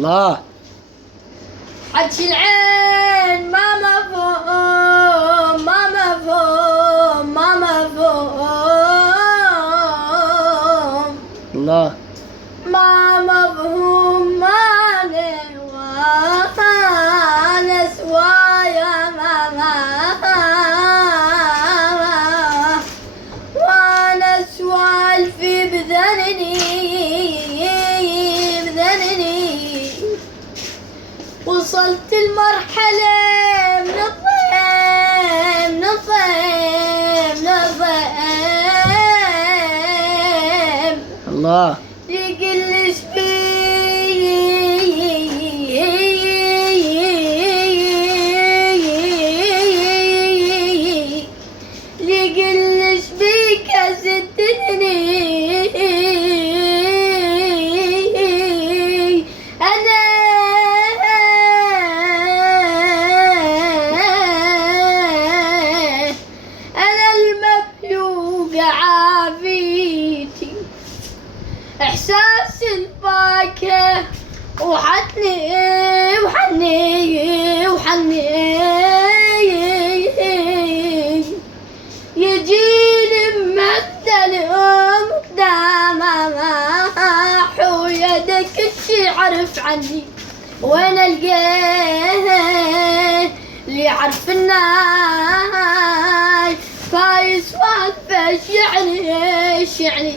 الله. حج العين ما مفهوم ما مفهوم ما مفهوم الله. ما مفهوم ما نسوانا سوايا وانا سوالفي بذنني وصلت المرحلة من الضيم الله. يقلش بيك زدتني عافيتي إحساس الفاكهة وحني يجيني ممثل قدام ويدك تعرف عني وين القاه اللي يعرف الناس فايز وهفش يعني